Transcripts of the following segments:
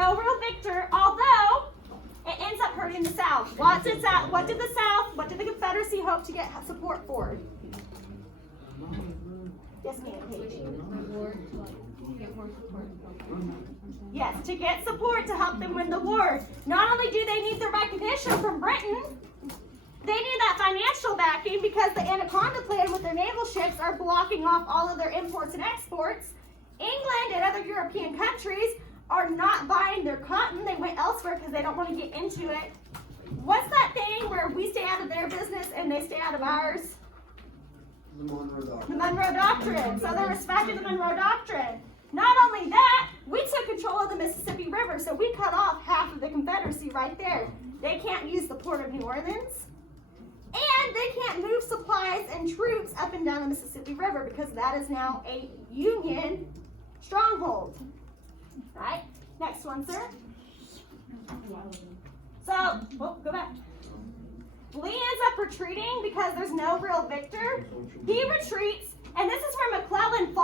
no real victor, although it ends up hurting the South. What did the Confederacy hope to get support for? Yes, ma'am, Paige. Yes, to get support to help them win the war. Not only do they need the recognition from Britain, they need that financial backing because the Anaconda Plan with their naval ships are blocking off all of their imports and exports. England and other European countries are not buying their cotton. They went elsewhere because they don't want to get into it. What's that thing where we stay out of their business and they stay out of ours? The Monroe Doctrine. The Monroe Doctrine. So they're respecting the Monroe Doctrine. Not only that, we took control of the Mississippi River, so we cut off half of the Confederacy right there. They can't use the port of New Orleans, and they can't move supplies and troops up and down the Mississippi River because that is now a Union stronghold. Right? Next one, sir. So, go back. Lee ends up retreating because there's no real victor. He retreats, and this is where McClellan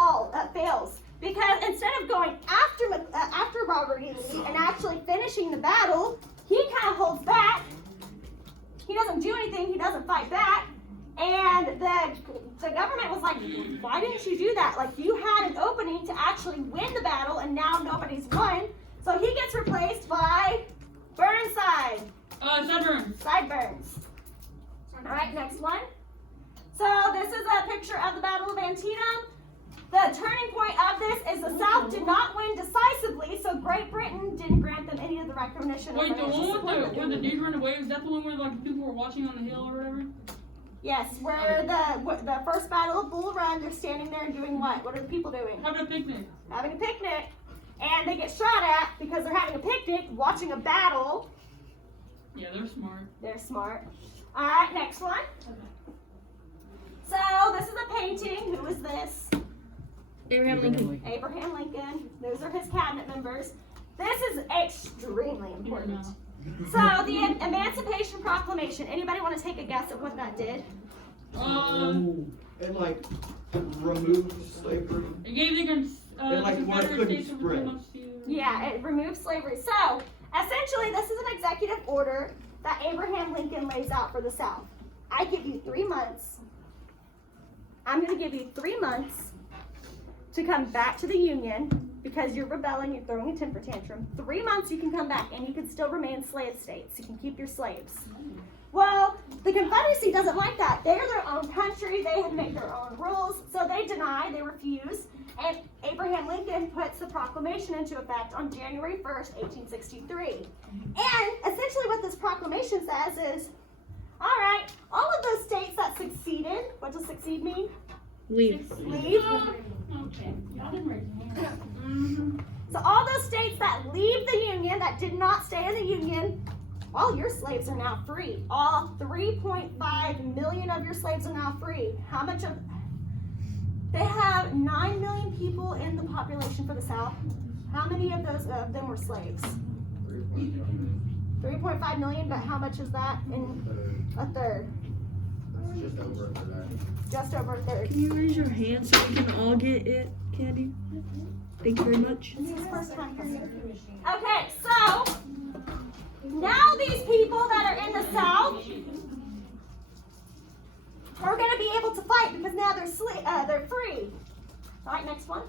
fails. Because instead of going after Robert E. Lee and actually finishing the battle, he kind of holds back. He doesn't do anything. He doesn't fight back. And the government was like, why didn't you do that? Like, you had an opening to actually win the battle, and now nobody's won. So he gets replaced by Burnside. Sideburns. All right, next one. So this is a picture of the Battle of Antietam. The turning point of this is the South did not win decisively, so Great Britain didn't grant them any of the recognition. Wait, the one where the dudes run away, is that the one where like people were watching on the hill or whatever? Yes, where the first Battle of Bull Run, they're standing there and doing what? What are the people doing? Having a picnic. Having a picnic. And they get shot at because they're having a picnic, watching a battle. Yeah, they're smart. They're smart. All right, next one. So this is a painting. Who is this? Abraham Lincoln. Abraham Lincoln. Those are his cabinet members. This is extremely important. So the Emancipation Proclamation. Anybody want to take a guess at what that did? It like removed slavery. It gave the Confederate States over too much to... Yeah, it removed slavery. So essentially, this is an executive order that Abraham Lincoln lays out for the South. I give you 3 months. I'm going to give you 3 months to come back to the Union because you're rebelling, you're throwing a temper tantrum. 3 months you can come back and you can still remain slave states. You can keep your slaves. Well, the Confederacy doesn't like that. They're their own country. They had to make their own rules. So they deny, they refuse. And Abraham Lincoln puts the proclamation into effect on January 1st, 1863. And essentially what this proclamation says is, all right, all of those states that succeeded, what does succeed mean? Leave. Leave. Okay. Y'all didn't raise your hand. So all those states that leave the Union, that did not stay in the Union, all your slaves are now free. All 3.5 million of your slaves are now free. How much of... They have 9 million people in the population for the South. How many of them were slaves? 3.5 million, but how much is that in a third? Just over that. Just over a third. Can you raise your hand so we can all get it, Candy? Thank you very much. This is the first time for you. Okay, so now these people that are in the South are going to be able to fight because now they're free. All right, next one.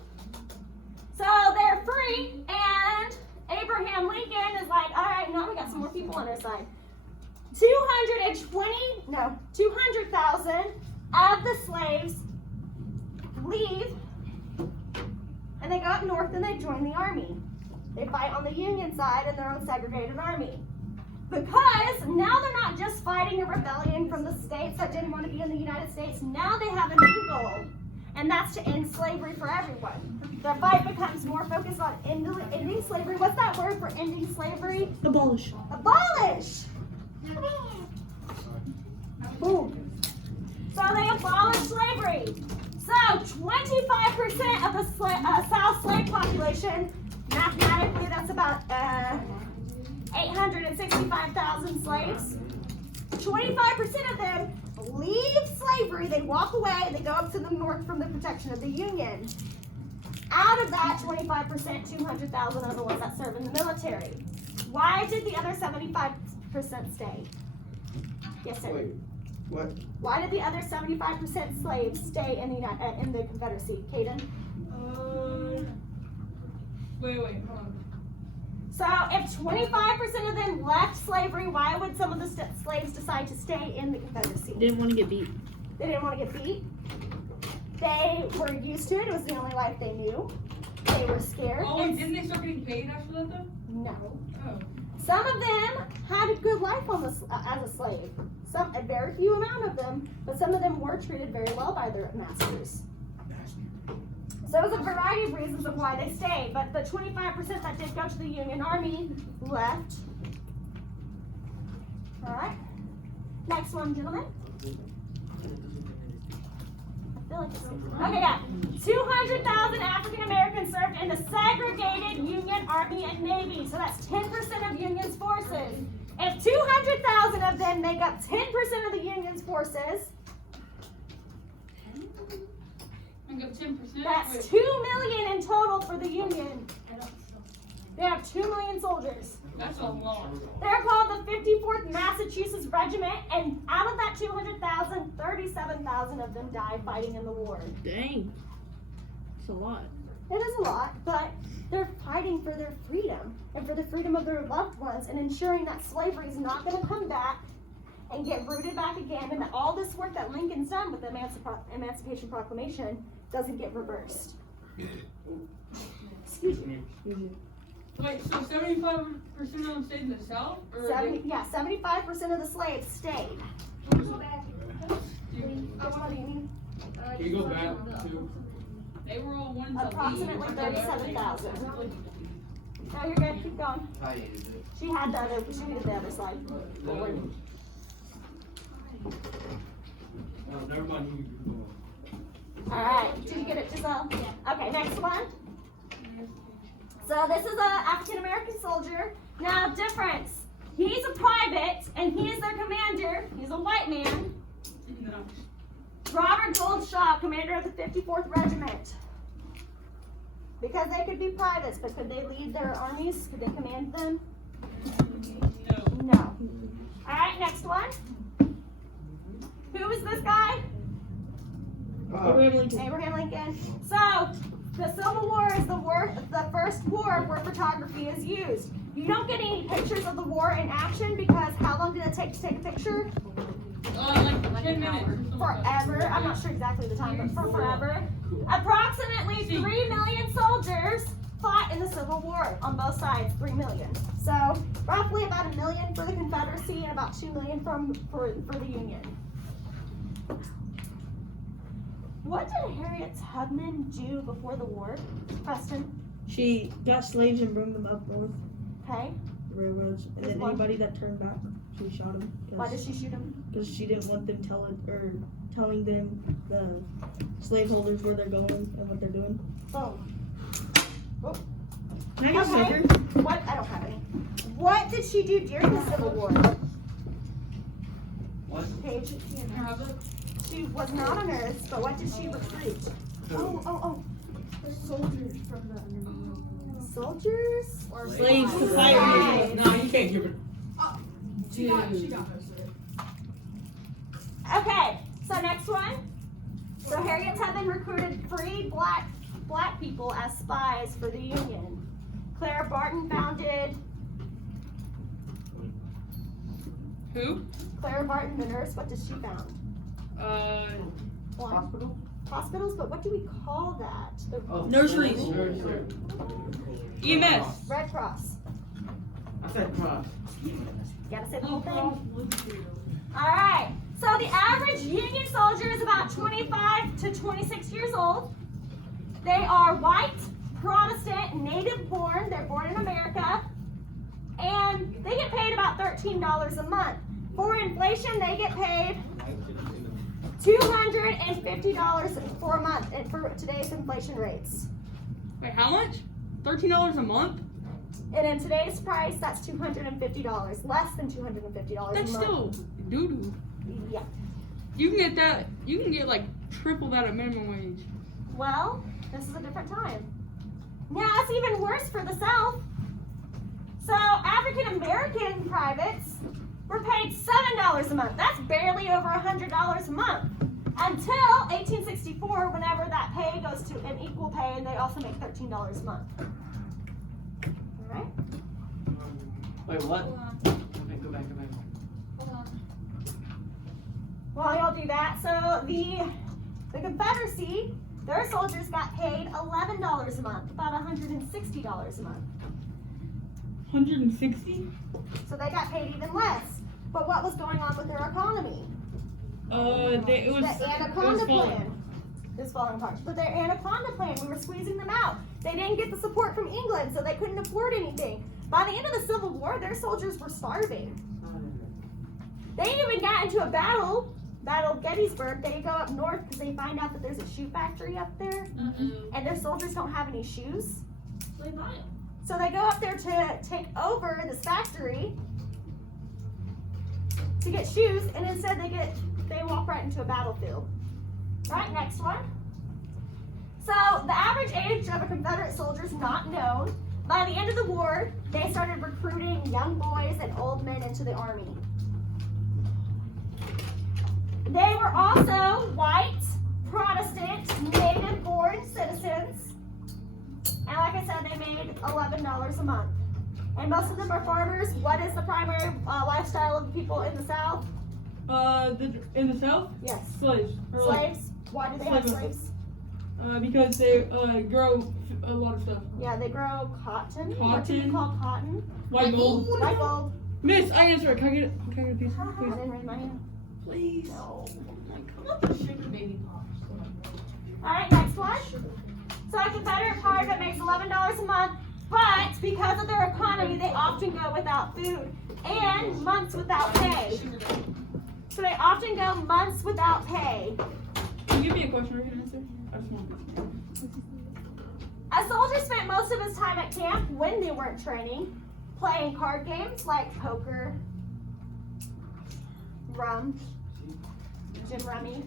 So they're free, and Abraham Lincoln is like, all right, now we got some more people on our side. 200,000 of the slaves leave, and they go up north and they join the army. They fight on the Union side in their own segregated army. Because now they're not just fighting a rebellion from the states that didn't want to be in the United States. Now they have a new goal, and that's to end slavery for everyone. Their fight becomes more focused on ending slavery. What's that word for ending slavery? Abolish. Abolish! Boom. So they abolish slavery. So 25% of the South slave population, mathematically that's about 865,000 slaves. 25% of them leave slavery, they walk away, they go up to the north from the protection of the Union. Out of that 25%, 200,000 are the ones that serve in the military. Why did the other 75% stay? Yes, sir. Wait, what? Why did the other 75% slaves stay in the Confederacy, Caden? Wait, hold on. So if 25% of them left slavery, why would some of the slaves decide to stay in the Confederacy? Didn't want to get beat. They didn't want to get beat. They were used to it. It was the only life they knew. They were scared. Oh, and didn't they start getting paid after that though? No. Oh. Some of them had a good life on as a slave. A very few amount of them, but some of them were treated very well by their masters. So there's a variety of reasons of why they stayed, but the 25% that did go to the Union Army left. All right. Next one, gentlemen. I feel like it's okay, yeah. 200,000 African Americans served in the segregated Union Army and Navy. So that's 10% of Union's forces. If 200,000 of them make up 10% of the Union's forces, I got 10%. that's 2 million in total for the Union. They have 2 million soldiers. That's a lot. They're called the 54th Massachusetts Regiment, and out of that 200,000, 37,000 of them died fighting in the war. Dang. It's a lot. It is a lot, but they're fighting for their freedom and for the freedom of their loved ones and ensuring that slavery is not going to come back and get rooted back again, and that all this work that Lincoln's done with the Emancipation Proclamation doesn't get reversed. Excuse me. Wait, so 75% of them stayed in the South? Or 75% of the slaves stayed. Which one do you need? Can you go back to? They were all ones Approximately 37,000. No, you're good. Keep going. I needed it. She had the other. She needed the other slide. Forward. No, never mind. All right. Did you get it, Giselle? Yeah. Okay. Next one. So this is an African American soldier. Now, difference. He's a private, and he is their commander. He's a white man. No. Robert Goldshaw, commander of the 54th Regiment. Because they could be privates, but could they lead their armies? Could they command them? No. No. All right, next one. Who is this guy? Abraham Lincoln. So, the Civil War is the first war where photography is used. You don't get any pictures of the war in action because how long did it take to take a picture? Like 10 minutes. Forever. I'm not sure exactly the time, but for forever. Approximately 3 million soldiers fought in the Civil War on both sides. 3 million. So roughly about 1 million for the Confederacy and about 2 million for the Union. What did Harriet Tubman do before the war, Preston? She got slaves and brought them up north, Okay. railroads, and then anybody that turned back, she shot them. Why did she shoot him? Because she didn't want them telling them, the slaveholders, where they're going and what they're doing. Oh. Can I get a Okay. sucker? What? I don't have any. What did she do during the Civil War? What? Paige. She was not a nurse, but what did she recruit? Oh. Soldiers from the underground. Soldiers? Or Slaves to Right. fire. No, you can't give it. She got most of it. Okay, so next one. So Harriet Tubman recruited free black people as spies for the Union. Clara Barton founded. Who? Clara Barton, the nurse, what did she found? Hospital? Hospitals, but what do we call that? The Nurseries. EMS. Red Cross. I said cross. Gotta say the whole thing. Alright, so the average Union soldier is about 25 to 26 years old. They are white, Protestant, native born. They're born in America. And they get paid about $13 a month. For inflation, they get paid $250 for a month and for today's inflation rates. Wait, how much? $13 a month? And in today's price, that's $250, less than $250 a That's month. still doo-doo. Yeah. You can get that, you can get like triple that at minimum wage. Well, this is a different time. Now it's even worse for the South. So African American privates were paid $7 a month. That's barely over $100 a month. Until 1864, whenever that pay goes to an equal pay, and they also make $13 a month. All right. Wait, what? Hold on. Wait, go back. Hold on. While y'all do that, so the Confederacy, their soldiers got paid $11 a month, about $160 a month. 160? So they got paid even less. But what was going on with their economy? It was The Anaconda falling. Plan is falling apart. But their Anaconda Plan, we were squeezing them out. They didn't get the support from England, so they couldn't afford anything. By the end of the Civil War, their soldiers were starving. They even got into a Battle of Gettysburg. They go up north because they find out that there's a shoe factory up there, and their soldiers don't have any shoes. They buy it. So they go up there to take over this factory to get shoes, and instead they walk right into a battlefield. Right, next one. So the average age of a Confederate soldier is not known. By the end of the war, they started recruiting young boys and old men into the army. They were also white, Protestant, native-born citizens. And like I said, they made $11 a month. And most of them are farmers. What is the primary lifestyle of the people in the South? In the South? Yes. Slaves. Or Slaves. Why do they have Slavery. slaves? Because they grow a lot of stuff. Yeah, they grow cotton. What do we Cotton. call cotton? White gold. White gold. Miss, I answer it. Can I get a piece? I Please. didn't raise my hand. Please. No. Not the sugar baby pops. All right, next one. So a Confederate private makes $11 a month, but because of their economy, they often go without food and months without pay. So they often go months without pay. Can you give me a question or an answer? I just want A soldier spent most of his time at camp when they weren't training, playing card games like poker, rum, Jim Rummy,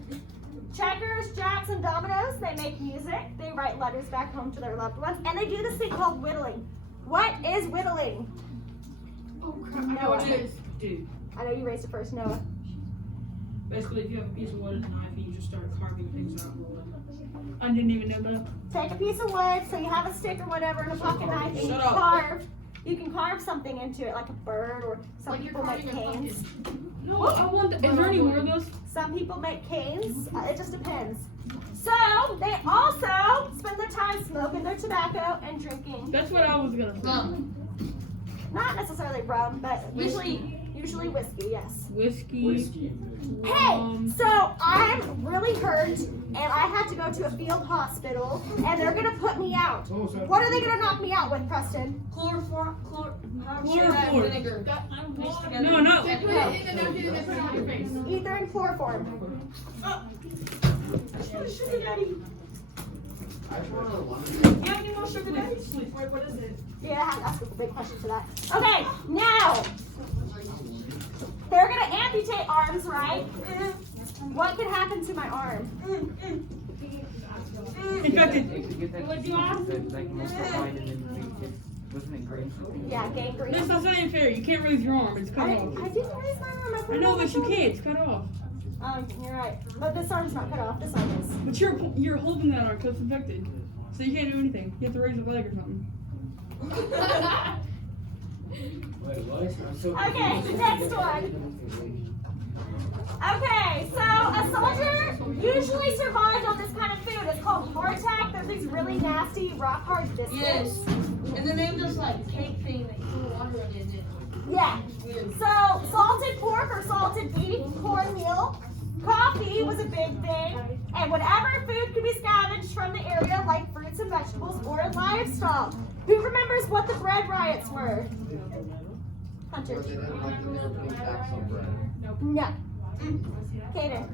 checkers, jacks, and dominoes. They make music. They write letters back home to their loved ones, and they do this thing called whittling. What is whittling? Oh crap! I know Noah. what it is. Dude, I know you raised it first, Noah. basically, if you have a piece of wood and a knife and you just start carving things out. I didn't even know that. Take a piece of wood, so you have a stick or whatever, and a pocket knife, and you Shut up. carve. You can carve something into it, like a bird, or some Like you're people make carving a canes. No, I want. Is there any more of those? Some people make canes. It just depends. So they also spend their time smoking their tobacco and drinking. That's what I was gonna say. Not necessarily rum, but Whiskey. usually whiskey. Yes. Whiskey. Hey, so I'm really hurt, and I had to go to a field hospital, and they're gonna put me out. What are they gonna knock me out with, Preston? Chloroform. Chloroform. Vinegar. Mixed together. No, no. They put it in the napkin and they put it on your face. Ether and chloroform. Sugar daddy. I tried to line. Yeah, you know sugar daddy. Wait, what is it? Yeah, I have to ask a big question for that. Okay, now they're gonna amputate arms, right? What could happen to my arm? Infected. Would you ask? Wasn't it green? Yeah, gangrene. That's not saying fair. You can't raise your arm. It's cut I off. didn't raise my arm. I put I it know, on my but you shoulder. can't. It's cut off. Oh, you're right. But this arm's not cut off. This arm is. But you're holding that arm because it's infected. So you can't do anything. You have to raise a leg or something. Wait, what? I'm so Okay, next one. Okay, so a soldier usually survives on this kind of food. It's called hardtack. There's these really nasty rock hard biscuits. Yes. And then they have this like cake thing that you put water in it. Yeah. So salted pork or salted beef, cornmeal, coffee was a big thing, and whatever food could be scavenged from the area, like fruits and vegetables or livestock. Who remembers what the bread riots were? Hunter. Or they didn't like the never putting tax on bread. No. Kaden.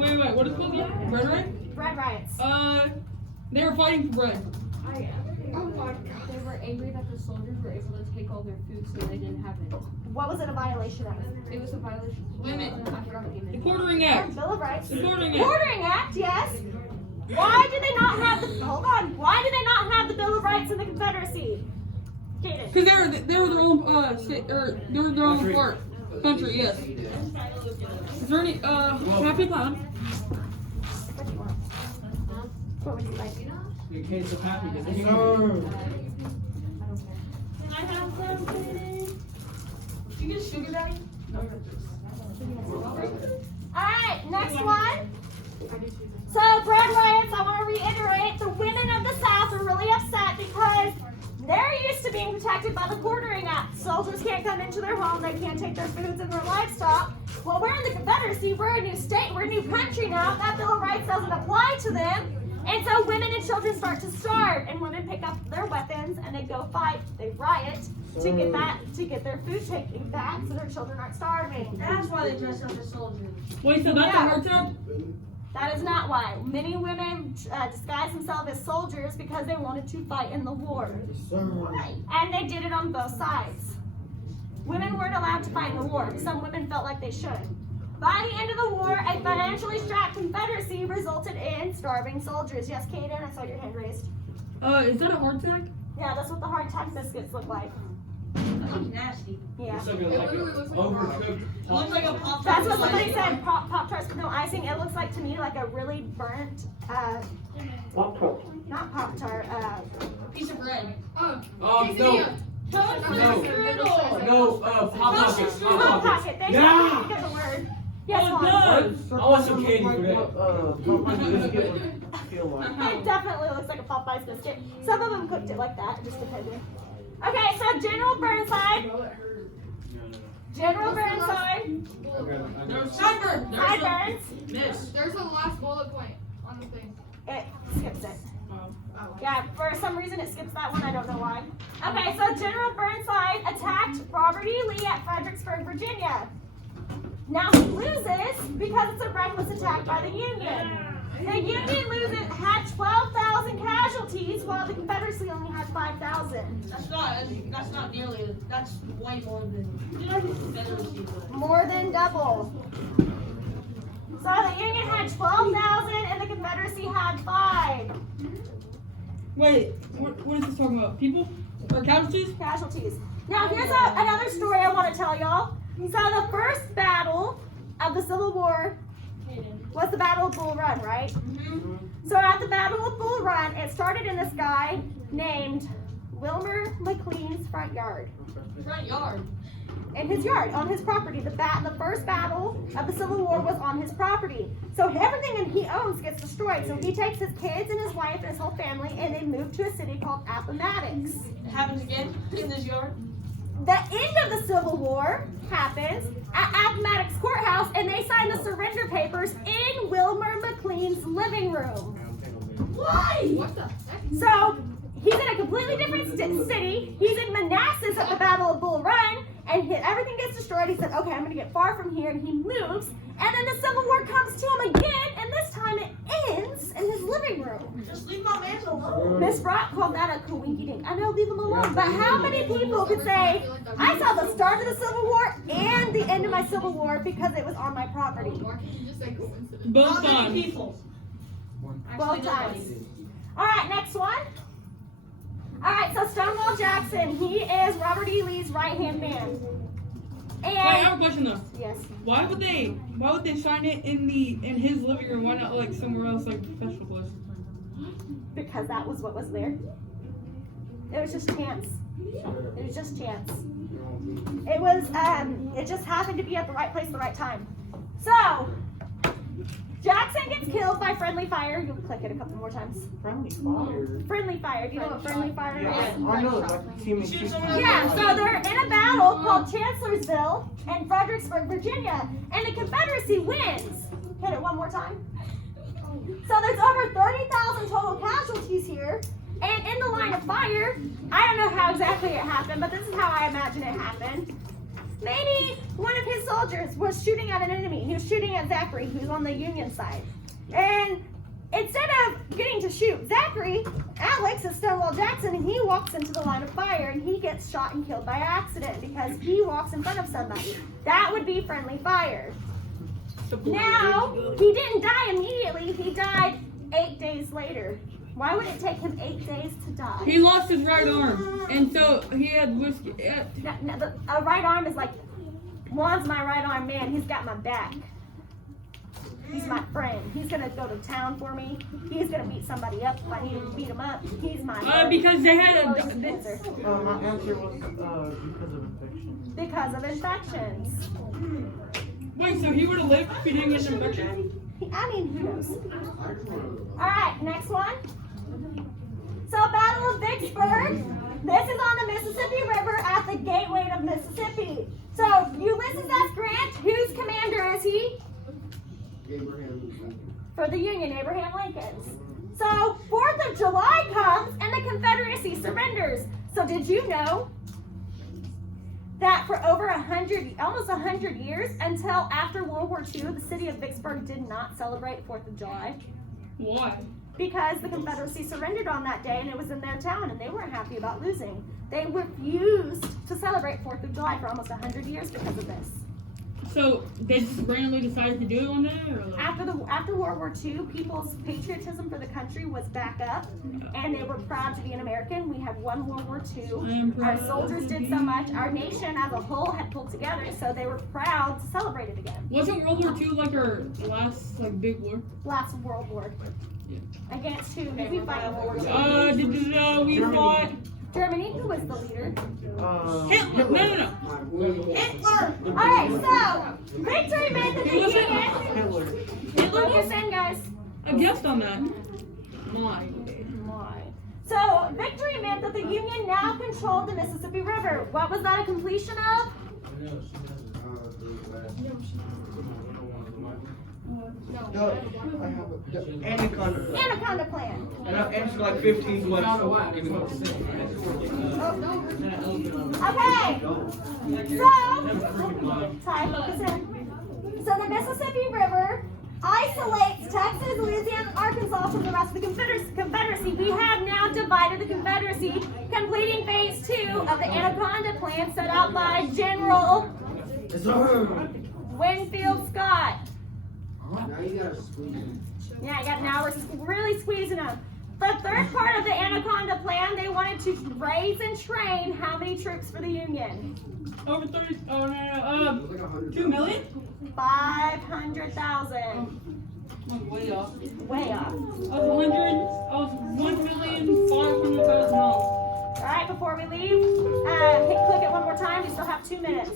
Wait. What is it called again? Bread right? Bread riots. They were fighting for bread. Oh my god. They were angry that the soldiers were able to take all their food so they didn't have it. What was it a violation of? It was a violation. Women. I forgot what you The meant. Quartering Act. Bill of Rights. The Quartering Act. Quartering Act, yes. Why do they not have the Why do they not have the Bill of Rights in the Confederacy? Kaden. Because they were their own state, or they were their own part country. Yes. Is there any can I pick one? What would you like? Your kid's so happy because they No. Can I have something? Did you get sugar daddy? Alright, next one. So, bread riots, I want to reiterate, the women of the South are really upset because they're used to being protected by the Quartering Act. Soldiers can't come into their home, they can't take their foods and their livestock. Well, we're in the Confederacy, we're a new state, we're a new country now, that Bill of Rights doesn't apply to them. And so women and children start to starve, and women pick up their weapons and they go fight, they riot to get their food taken back so their children aren't starving. That's why they dress up as soldiers. Wait, so that's a hard job? That is not why. Many women disguise themselves as soldiers because they wanted to fight in the war. And they did it on both sides. Women weren't allowed to fight in the war. Some women felt like they should. By the end of the war, a financially strapped Confederacy resulted in starving soldiers. Yes, Kaden, I saw your hand raised. Is that a hardtack? Yeah, that's what the hardtack biscuits look like. That looks nasty. Yeah. It's like overcooked. It looks like a pop That's what somebody said. Pop-Tarts with no icing. It looks like to me like a really burnt, not Pop-Tart, piece of bread. No, Pop Pockets. Hot Pocket. Thank you. Yeah. I didn't get the word. Yes, Oh, Juan. I want some candy for that. It definitely looks like a Popeye's biscuit. Some of them cooked it like that. It just depended. Okay, so General Burnside. General Burnside. Sunburn. Sideburns. Miss. There's a last bullet point on the thing. It skips it. Yeah, for some reason it skips that one. I don't know why. Okay, so General Burnside attacked Robert E. Lee at Fredericksburg, Virginia. Now he loses because it's a reckless attack by the Union. The Union had 12,000 casualties while the Confederacy only had 5,000. That's not nearly. That's way more than the Confederacy would. More than double. So the Union had 12,000 and the Confederacy had 5 Wait, what is this talking about? People? Or casualties? casualties. Now here's another story I want to tell y'all. So the first battle of the Civil War was the Battle of Bull Run, right? So at the Battle of Bull Run, it started in this guy named Wilmer McLean's front yard. Front yard. In his yard, on his property. The first battle of the Civil War was on his property. So everything that he owns gets destroyed. So he takes his kids and his wife and his whole family and they move to a city called Appomattox. It happens again in this yard. The end of the Civil War happens at Appomattox Courthouse and they sign the surrender papers in Wilmer McLean's living room. Why? What the heck? So he's in a completely different city. He's in Manassas at the Battle of Bull Run, and everything gets destroyed. He said, okay, I'm going to get far from here, and he moves. And then the Civil War comes to him again, and this time it ends in his living room. Just leave my man alone. Miss Brock called that a coinky-dink. I know, leave him alone. But how many people could say, I saw the start of the Civil War and the end of my Civil War because it was on my property? Why can't you just say coincidence? Both Not many times. people. Both Actually, times. nobody. All right, next one. All right, so Stonewall Jackson, he is Robert E. Lee's right-hand man. Wait, I have And a question though. yes, Why would they sign it in his living room? Why not like somewhere else, like a special place? because that was what was there. It was just chance. It was just chance. It was, it just happened to be at the right place at the right time. So, Jackson gets killed by friendly fire. You'll click it a couple more times. Friendly fire. Friendly fire. Do you know what friendly fire is? Yeah, I know. Like team Shoot someone Yeah, so they're in a battle called Chancellorsville in Fredericksburg, Virginia, and the Confederacy wins. Hit it one more time. So there's over 30,000 total casualties here, and in the line of fire, I don't know how exactly it happened, but this is how I imagine it happened. Maybe one of his soldiers was shooting at an enemy. He was shooting at Zachary, who's on the Union side. And instead of getting to shoot Zachary, Alex is Stonewall Jackson, and he walks into the line of fire, and he gets shot and killed by accident because he walks in front of somebody. That would be friendly fire. Now, he didn't die immediately. He died 8 days later. Why would it take him 8 days to die? He lost his right arm, and so he had whiskey. A right arm is like, Juan's my right arm man. He's got my back. He's my friend. He's gonna go to town for me. He's gonna beat somebody up if I need to beat him up. He's my Because they had Well, a. he's a fencer. My answer was because of infection. Because of infections. Wait, so he would have lived if he didn't get an infection? I mean, who knows? Alright, next one. So, Battle of Vicksburg. This is on the Mississippi River at the gateway of Mississippi. So, Ulysses S. Grant, whose commander is he? For the Union, Abraham Lincoln's. So, 4th of July comes and the Confederacy surrenders. So, did you know that for over almost 100 years, until after World War II, the city of Vicksburg did not celebrate 4th of July? Why? Because the Confederacy surrendered on that day and it was in their town and they weren't happy about losing. They refused to celebrate 4th of July for almost 100 years because of this. So they just randomly decided to do it one day, or like? After World War II, people's patriotism for the country was back up and they were proud to be an American. We had won World War II. Our soldiers did so much. Our nation as a whole had pulled together, so they were proud to celebrate it again. Wasn't World War II like our last big war? Last World War. Against who? Did we fight in World War II? We fought Germany, who was the leader? Hitler. No. Hitler! Alright, so, victory meant that the Union... Hitler. Hitler Focus was in, guys. a guest on that. My. So, victory meant that the Union now controlled the Mississippi River. What was that a completion of? Anaconda. Anaconda Plan. And I answered like 15 questions. Okay. So, focus in. So the Mississippi River isolates Texas, Louisiana, and Arkansas from the rest of the Confederacy. We have now divided the Confederacy, completing phase 2 of the Anaconda Plan set out by General Winfield Scott. Now you gotta squeeze it. Yeah, now we're really squeezing them. The third part of the Anaconda Plan, they wanted to raise and train how many troops for the Union? Over 30. Oh no. 2 million? 500,000. I'm way off. Way up. I was 1,500,000 off. Alright, before we leave, click it one more time. We still have 2 minutes.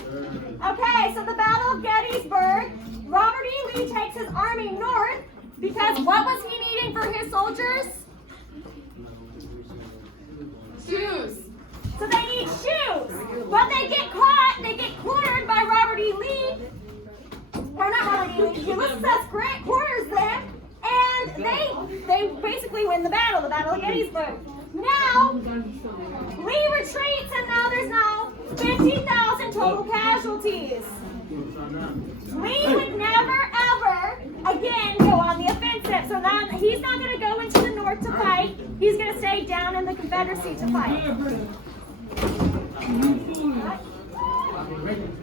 Okay, so the Battle of Gettysburg. Robert E. Lee takes his army north because what was he needing for his soldiers? Shoes. So they need shoes. But they get caught, they get cornered by Robert E. Lee. Or not Robert E. Lee, Ulysses S. Grant corners them, and they basically win the Battle of Gettysburg. Now, Lee retreats, and now there's now 50,000 total casualties. Lee would never, ever again go on the offensive. So now he's not going to go into the north to fight. He's going to stay down in the Confederacy to fight.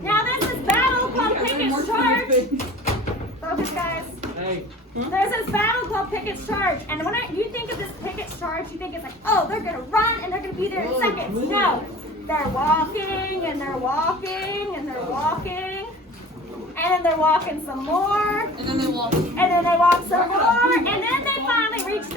Now this is battle called Pickett's Charge. Focus, guys. Hey. There's this battle called Pickett's Charge. And when you think of this Pickett's Charge, you think it's like, oh, they're going to run and they're going to be there in seconds. No. They're walking and they're walking and they're walking. And then they're walking some more. And then they walk. And then they walk some more. And then they finally reach the